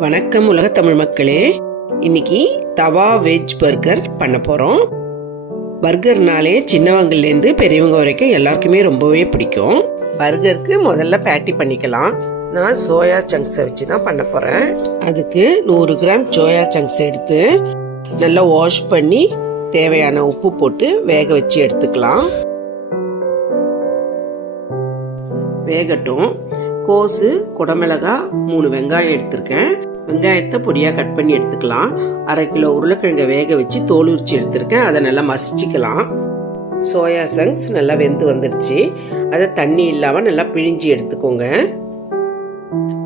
வணக்கம் உலக தமிழ் மக்களே. இன்னைக்கு தவா வெஜ் பர்கர் பண்ண போகிறோம் பர்கர்னாலே சின்னவங்கலேருந்து பெரியவங்க வரைக்கும் எல்லாருக்குமே ரொம்பவே பிடிக்கும். பர்கருக்கு முதல்ல பேட்டி பண்ணிக்கலாம். நான் சோயா சங்க்ஸை வச்சு தான் பண்ண போகிறேன் அதுக்கு நூறு கிராம் சோயா சங்க்ஸ் எடுத்து நல்லா வாஷ் பண்ணி தேவையான உப்பு போட்டு வேக வச்சு எடுத்துக்கலாம். வேகட்டும். கோஸு குடமிளகா மூணு வெங்காயம் எடுத்திருக்கேன். வெங்காயத்தை பொடியாக கட் பண்ணி எடுத்துக்கலாம். அரை கிலோ உருளைக்கிழங்கை வேக வச்சு தோல் உரிச்சு எடுத்திருக்கேன். அதை நல்லா மசிச்சுக்கலாம். சோயா சங்ஸ் நல்லா வெந்து வந்துருச்சு. அதை தண்ணி இல்லாமல் நல்லா பிழிஞ்சு எடுத்துக்கோங்க.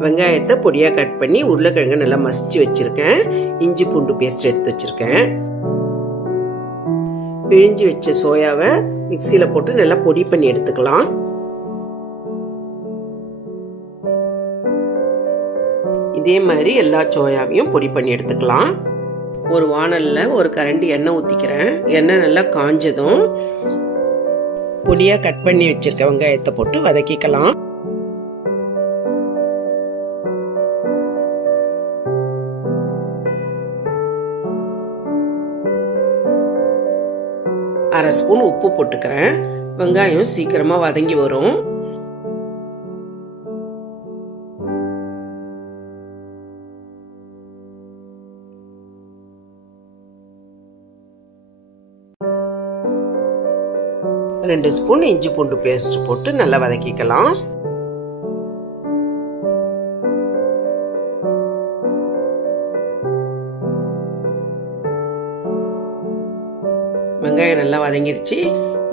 வெங்காயத்தை பொடியாக கட் பண்ணி உருளைக்கிழங்கை நல்லா மசிச்சு வச்சுருக்கேன். இஞ்சி பூண்டு பேஸ்ட் எடுத்து வச்சுருக்கேன். பிழிஞ்சு வச்ச சோயாவை மிக்சியில் போட்டு நல்லா பொடி பண்ணி எடுத்துக்கலாம். இதே மாதிரி எல்லா சோயாவையும் பொடி பண்ணி எடுத்துக்கலாம். ஒரு வானலில் ஒரு கரண்டி எண்ணெய் ஊற்றிக்கிறேன் எண்ணெய் நல்லா காஞ்சதும் பொடியாக கட் பண்ணி வச்சுருக்க வெங்காயத்தை போட்டு வதக்கிக்கலாம். அரை ஸ்பூன் உப்பு போட்டுக்கிறேன். வெங்காயம் சீக்கிரமாக வதங்கி வரும். ரெண்டு ஸ்பூன் இஞ்சி பூண்டு பேஸ்ட் போட்டு நல்லா வதக்கிக்கலாம். வெங்காயம் நல்லா வதங்கிருச்சு.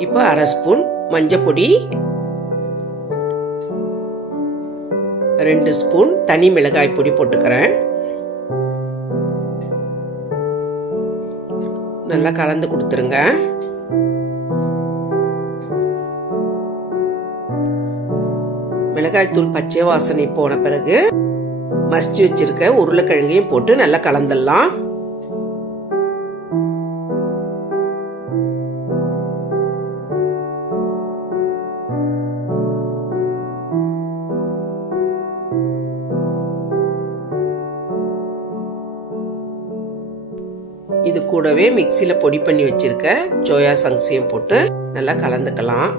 இப்போ அரை ஸ்பூன் மஞ்சள் பொடி. ரெண்டு ஸ்பூன் தனி மிளகாய் பொடி போட்டுக்கிறேன். நல்லா கலந்து கொடுத்துருங்க. மிளகாய்த்தூள் பச்சை வாசனை போன பிறகு மசிச்சு வச்சிருக்க உருளைக்கிழங்கையும் போட்டு நல்லா கலந்துடலாம். இது கூடவே மிக்சியில் பொடி பண்ணி வச்சிருக்க சோயா சங்ஸையும் போட்டு நல்லா கலந்துக்கலாம்.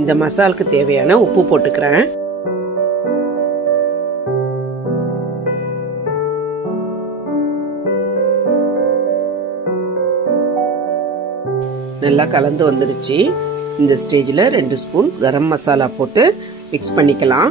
இந்த மசாலுக்கு தேவையான உப்பு போட்டுக்கிறேன். நல்லா கலந்து வந்துடுச்சு. இந்த ஸ்டேஜில் ரெண்டு ஸ்பூன் கரம் மசாலா போட்டு மிக்ஸ் பண்ணிக்கலாம்.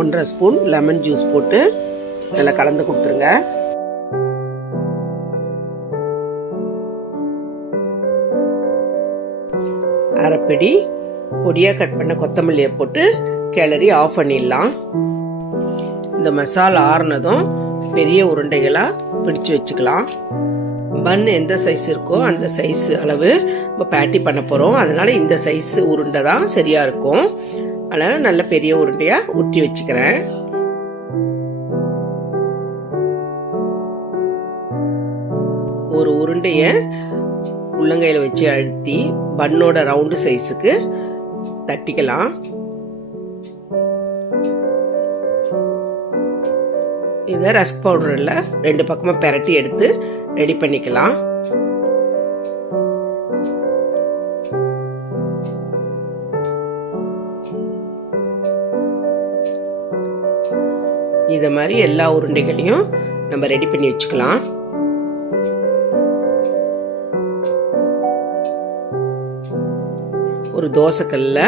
ஒன்றரை ஸ்பூன் லெமன் ஜூஸ் போட்டு நல்லா கலந்து கொடுத்துருங்க. அரைப்பிடி பொடியாக கட் பண்ண கொத்தமல்லியை போட்டு கிளறி ஆஃப் பண்ணிடலாம். இந்த மசாலா ஆறுனதும் பெரிய உருண்டைகளாக பிடிச்சு வச்சுக்கலாம். பன் எந்த சைஸ் இருக்கோ அந்த சைஸ் அளவு இப்போ பேட்டி பண்ண போகிறோம் அதனால் இந்த சைஸ் உருண்டை தான் சரியாக இருக்கும். அதனால் நல்ல பெரிய உருண்டையாக உருட்டி வச்சுக்கிறேன். ஒரு உருண்டையை உள்ளங்கையில் வச்சு அழுத்தி பன்னோட ரவுண்டு சைஸுக்கு தட்டிக்கலாம். இதை ரஸ்க் பவுடரில் ரெண்டு பக்கமாக பெரட்டி எடுத்து ரெடி பண்ணிக்கலாம். இதை மாதிரி எல்லா உருண்டைகளையும் நம்ம ரெடி பண்ணி வச்சுக்கலாம். ஒரு தோசைக்கல்ல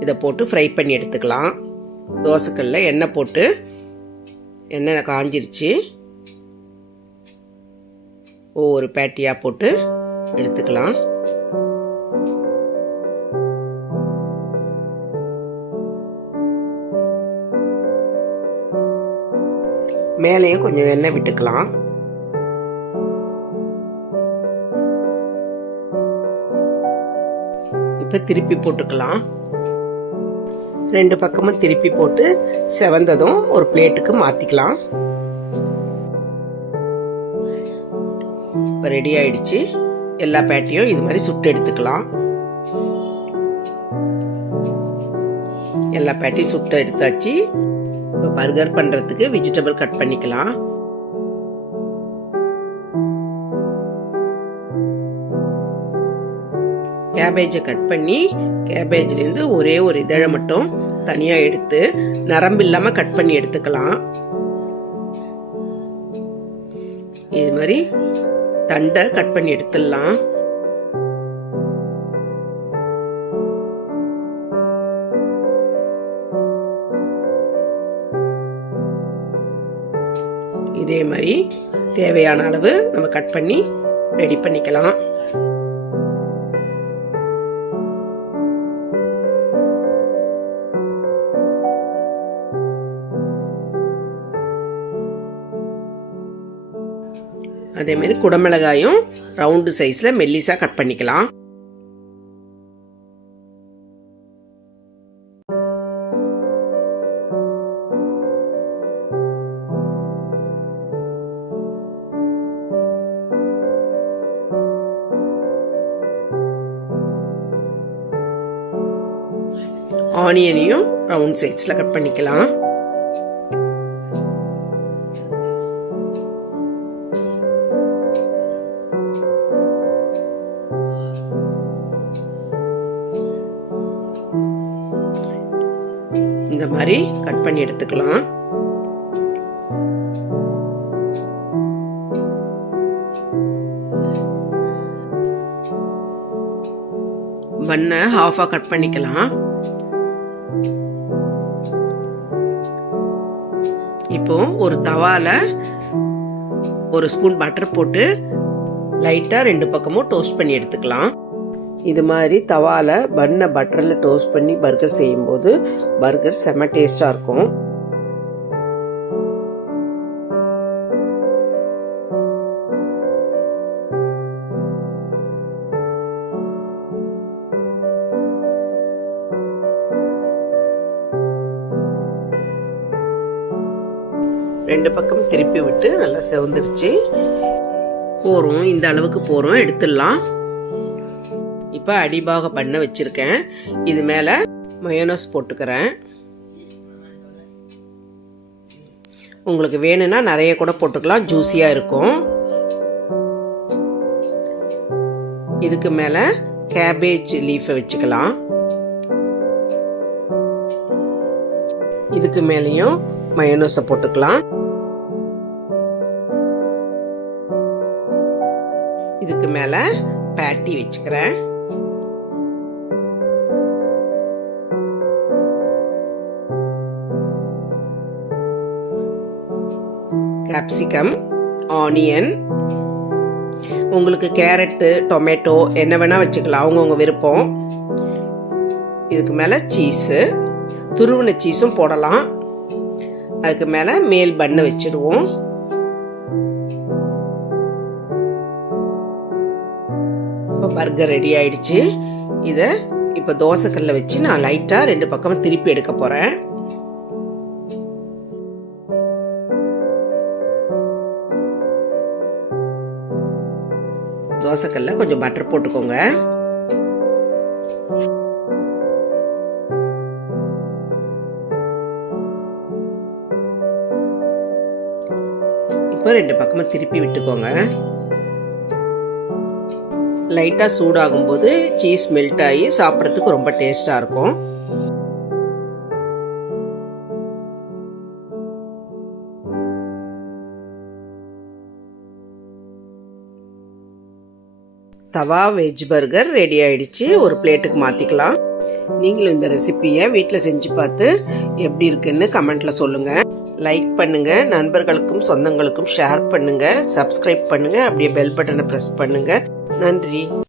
இதை போட்டு ஃப்ரை பண்ணி எடுத்துக்கலாம். தோசைக்கல்ல எண்ணெய் போட்டு எண்ணெய் காஞ்சிருச்சு. ஒவ்வொரு பேட்டியாக போட்டு எடுத்துக்கலாம். மேலேயும் கொஞ்சம் எண்ணெய் விட்டுக்கலாம். இப்போ திருப்பி போட்டுக்கலாம். ரெண்டு பக்கமும் திருப்பி போட்டு செவந்ததும் ஒரு பிளேட்டுக்கு மாற்றிக்கலாம் இப்போ ரெடி ஆயிடுச்சு. எல்லா பேட்டையும் இது மாதிரி சுட்டு எடுத்துக்கலாம். எல்லா பேட்டையும் சுட்டு எடுத்தாச்சு. இப்போ பர்கர் பண்ணுறதுக்கு வெஜிடபிள் கட் பண்ணிக்கலாம். கேபேஜை கட் பண்ணி கேபேஜ்லேருந்து ஒரே ஒரு இதழை மட்டும் தனியாக எடுத்து நரம்பு இல்லாமல் கட் பண்ணி எடுத்துக்கலாம். இது மாதிரி தண்டை கட் பண்ணி எடுத்துடலாம். இதே மாதிரி தேவையான அளவு நம்ம கட் பண்ணி ரெடி பண்ணிக்கலாம். அதே மாதிரி குடமிளகாயும் ரவுண்டு சைஸில் மெல்லிஸாக கட் பண்ணிக்கலாம். ஆனியனையும் ரவுண்ட் சைட்ஸில் கட் பண்ணிக்கலாம். இந்த மாதிரி கட் பண்ணி எடுத்துக்கலாம். பண்ணை ஹாஃபாக கட் பண்ணிக்கலாம். இப்போ ஒரு தவால ஒரு ஸ்பூன் பட்டர் போட்டு லைட்டாக ரெண்டு பக்கமும் டோஸ்ட் பண்ணி எடுத்துக்கலாம். இது மாதிரி தவால பண்ண பட்டரில் டோஸ்ட் பண்ணி பர்கர் செய்யும்போது பர்கர் செம்ம டேஸ்டாக இருக்கும். ரெண்டு பக்கம் திருப்பி விட்டு நல்லா செவந்துருச்சு. போகிறோம் இந்த அளவுக்கு போகிறோம் எடுத்துடலாம். இப்போ அடிபாக பண்ண வச்சுருக்கேன். இது மேலே மயோனஸ் போட்டுக்கிறேன். உங்களுக்கு வேணும்னா நிறைய கூட போட்டுக்கலாம். ஜூஸியாக இருக்கும். இதுக்கு மேலே கேபேஜ் லீஃபை வச்சுக்கலாம். இதுக்கு மேலேயும் மயோனஸை போட்டுக்கலாம். இதுக்கு மேலே பேட்டி வச்சுக்கிறேன். கேப்சிகம் ஆனியன் உங்களுக்கு கேரட்டு டொமேட்டோ என்ன வேணால் வச்சுக்கலாம் அவங்கவுங்க விருப்பம். இதுக்கு மேலே சீஸு துருவின சீஸும் போடலாம். அதுக்கு மேலே மேல் பண்ணை வச்சுடுவோம் இப்போ பர்கர் ரெடி ஆயிடுச்சு. இதை இப்போ தோசைக்கல்ல வச்சு நான் லைட்டாக ரெண்டு பக்கமும் திருப்பி எடுக்க போகிறேன் தோசைக்கல்ல கொஞ்சம் பட்டர் போட்டுக்கோங்க. இப்போ ரெண்டு பக்கமும் திருப்பி விட்டுக்கோங்க. லைட்டாக சூடாகும் போது சீஸ் மெல்ட் ஆகி சாப்பிட்றதுக்கு ரொம்ப டேஸ்டாக இருக்கும். தவா வெஜ் பர்கர் ரெடி ஆயிடுச்சு. ஒரு பிளேட்டுக்கு மாற்றிக்கலாம் நீங்களும் இந்த ரெசிப்பியை வீட்டில் செஞ்சு பார்த்து எப்படி இருக்குன்னு கமெண்ட்ல சொல்லுங்க. லைக் பண்ணுங்க. நண்பர்களுக்கும் சொந்தங்களுக்கும் ஷேர் பண்ணுங்க. சப்ஸ்கிரைப் பண்ணுங்க. அப்படியே பெல் பட்டனை ப்ரெஸ் பண்ணுங்க. நன்றி.